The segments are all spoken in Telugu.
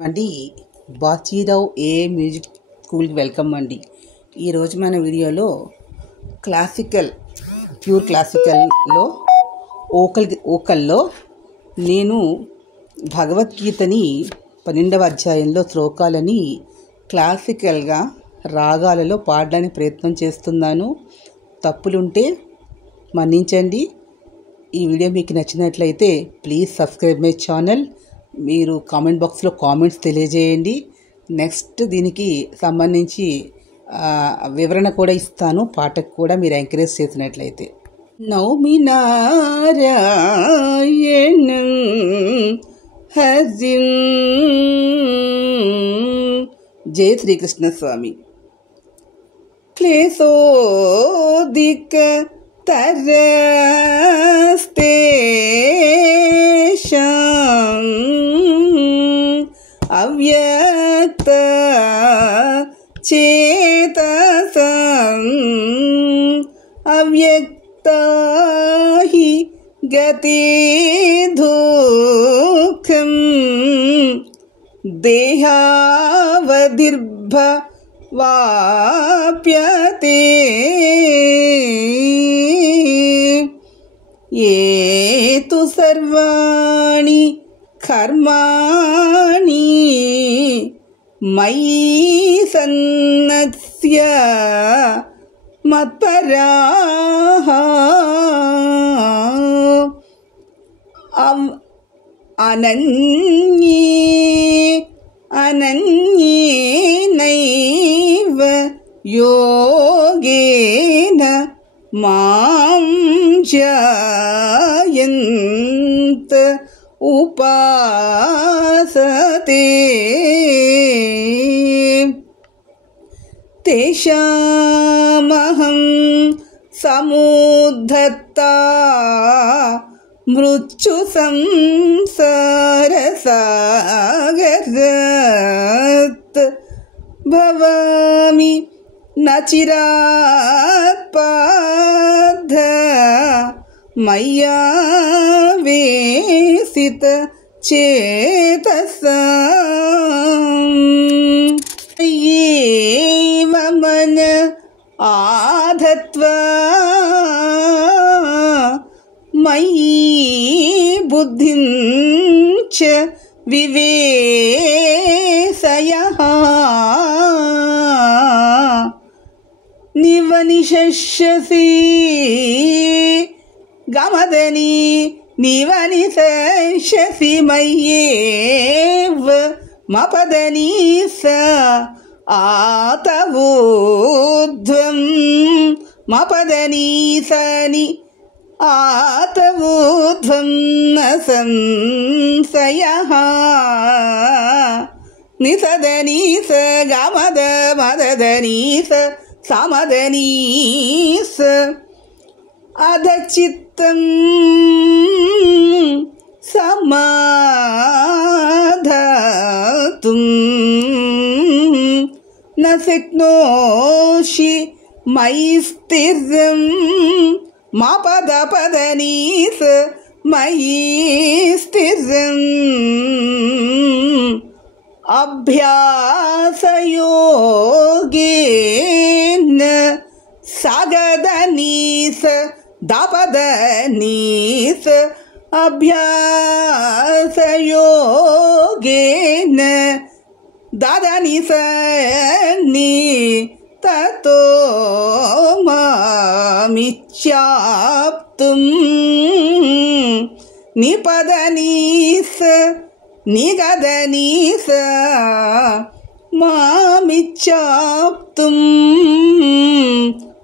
అండి బాచీరావు ఏ మ్యూజిక్ స్కూల్కి వెల్కమ్ అండి. ఈరోజు మన వీడియోలో ప్యూర్ క్లాసికల్లో ఓకల్లో నేను భగవద్గీతని 12వ అధ్యాయంలో శ్లోకాలని క్లాసికల్గా రాగాలలో పాడడానికి ప్రయత్నం చేస్తున్నాను. తప్పులుంటే మన్నించండి. ఈ వీడియో మీకు నచ్చినట్లయితే ప్లీజ్ సబ్స్క్రైబ్ మై ఛానల్. మీరు కామెంట్ బాక్స్లో కామెంట్స్ తెలియజేయండి. నెక్స్ట్ దీనికి సంబంధించి వివరణ కూడా ఇస్తాను, పాటకు కూడా మీరు ఎంకరేజ్ చేసినట్లయితే. నౌమి నారాయణం హరిం. జయ శ్రీకృష్ణ స్వామి. క్లేశోదిక తరస్తేషాం అవ్యక్త చేతసం అవ్యక్తా హి గతి దుఃఖం దేహావధిర్భవాప్యతే ఏతు సర్వాణి కర్మాణి మయి సన్నస్య మత్పరాః అనన్యేనైవ యోగేన మాం ధ్యాయంత ఉపాసతే తేషామహం సముద్ధతా మృత్యు సంసారసాగరాత్ భవామి నచిరాత్ పార్థ మయ్యావేసిత చేతసాం ఏవ మన ఆధత్వా మయీ బుద్ధిం చ వివేశయః నివనిషస్యసి గమదని నివనిషస్యసి మయ్యేవ మపదని స ఆతవోధ్వం మపదని సని ఆతవోధ్వం న సంశయః నిసదని స గమద మదదని స సమదని స అధచిత్తం సమాధాతుం న శక్నోషి మయి స్థిరం మపదపదని స మయి స్థిరం అభ్యాసయోగేన సగదని స దపదని స అభ్యాసయోగేన దదని స ని తతో మామిచ్యాప్తుం నిపదని స నిగదని స మామిచ్యాప్తుం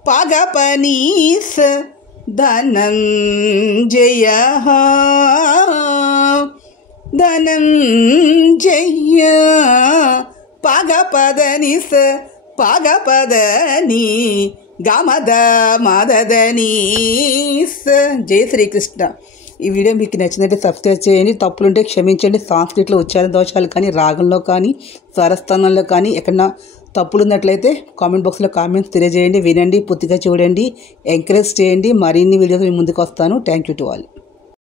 పగపని స ధనంజయః ధనంజయ పగపదని స పగపదని గమద మదదని స. జయ శ్రీకృష్ణ. ఈ వీడియో మీకు నచ్చినట్టు సబ్స్క్రైబ్ చేయండి. తప్పులుంటే క్షమించండి. సాంస్క్రిట్లో ఉచ్చారణ దోషాలు కానీ, రాగంలో కానీ, స్వరస్థానంలో కానీ ఎక్కడన్నా తప్పులు ఉన్నట్లయితే కామెంట్ బాక్స్లో కామెంట్స్ తెలియజేయండి. వినండి, పూర్తిగా చూడండి, ఎంకరేజ్ చేయండి. మరిన్ని వీడియోస్ మీ ముందుకు వస్తాను. Thank you to all.